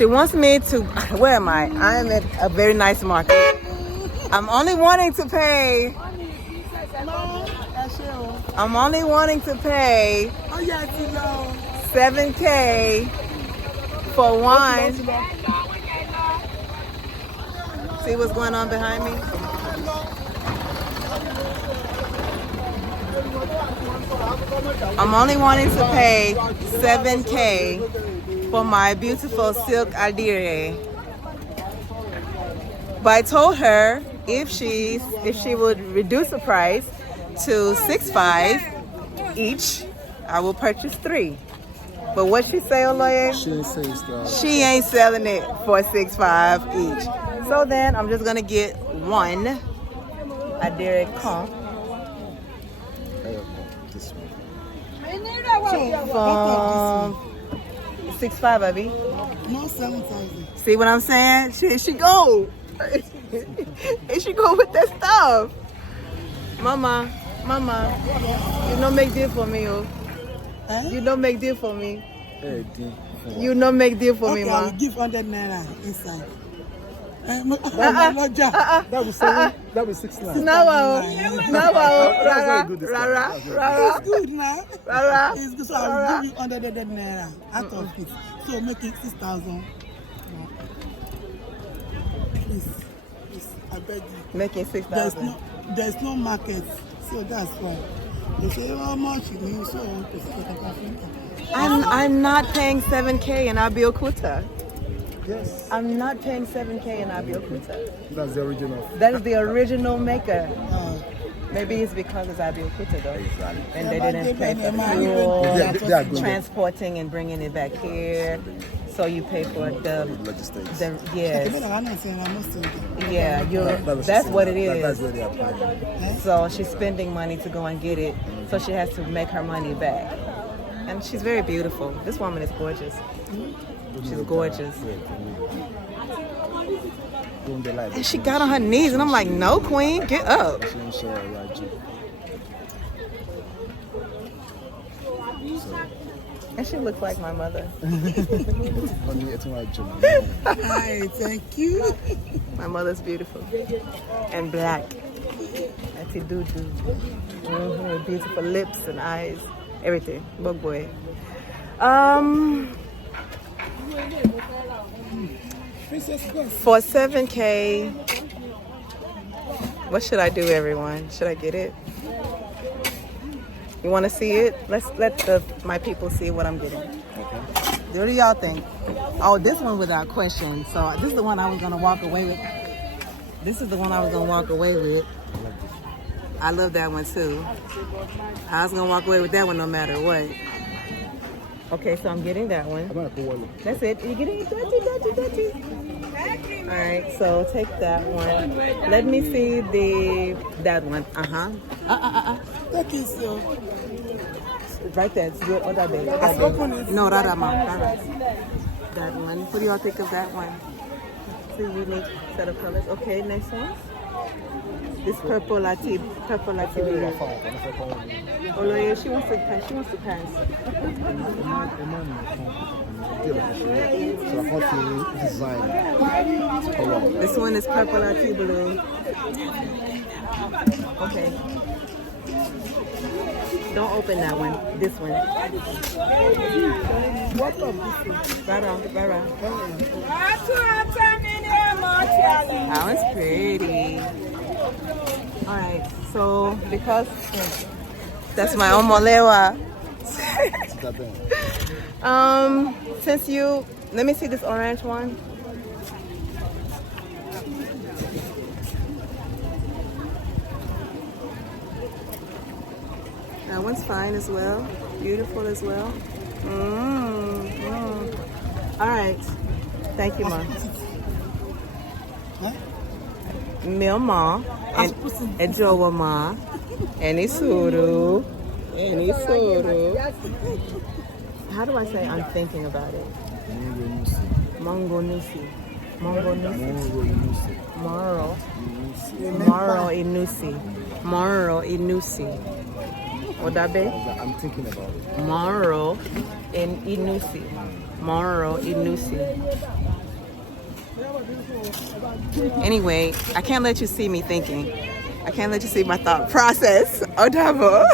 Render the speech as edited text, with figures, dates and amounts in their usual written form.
She wants me to, where am I? I am at a very nice market. I'm only wanting to pay 7K for one. See what's going on behind me? I'm only wanting to pay 7K for my beautiful silk adire. But I told her if she would reduce the price to 6.5 each, I will purchase 3. But what she say, Olóyè? She ain't selling it for 6.5 each. So then I'm just gonna get one adire con. From 6.5, Abby. No 7,000. See what I'm saying? Here she go. Here she go with that stuff. Mama, you don't make deal for me, oh. Huh? You don't make deal for me. You don't make deal for me, ma. Okay, give 100 naira inside. That was 6 now. Rara. It's good now. It's good, so I will give you 100 naira out of it. So make it 6,000. Please, I beg you. Make it 6,000. There's no market, so that's why. They say how much you need, so I'm not paying 7K in Abeokuta. Yes. I'm not paying 7K in Abeokuta. That's the original. That is the original maker. Maybe it's because it's Abeokuta though. Exactly. And they didn't pay for fuel, transporting and bringing it back here. So you pay for the logistics. Yes. Yeah, that's what it is. That's where they are planning. So she's spending money to go and get it. So she has to make her money back. And she's very beautiful. This woman is gorgeous. She's gorgeous. And she got on her knees, and I'm like, no, queen, get up. And she looks like my mother. Hi, thank you. My mother's beautiful. And black. That's a doo-doo. Beautiful lips and eyes. Everything. Bug boy. For 7K, what should I do, everyone? Should I get it? You want to see it? Let my people see what I'm getting. Okay. What do y'all think? Oh, this one without question. So this is the one I was gonna walk away with. This is the one I was gonna walk away with. I love that one too. I was gonna walk away with that one no matter what. Okay, so I'm getting that one. That's it. You're getting it? Dirty. All right, so take that one. Let me see that one. That is so. Right there. It's good. Oh, that big. No, that one. What do y'all think of that one? It's a unique set of colors. Okay, next one. This purple latte. Olóyè, she wants to pass. This one is purple latte blue. Okay. Don't open that one. This one. What of this one? Bara. That one's pretty. Alright, so because that's my omolewa. Since let me see this orange one. That one's fine as well. Beautiful as well. Alright. Thank you, Ma. Meu Ma. And Jowa Ma. Any suru. How do I say I'm thinking about it? Moro Inusi. Odabe? I'm thinking about it. Moro in Inusi. Moro Inusi. Anyway, I can't let you see me thinking. I can't let you see my thought process. Odabo.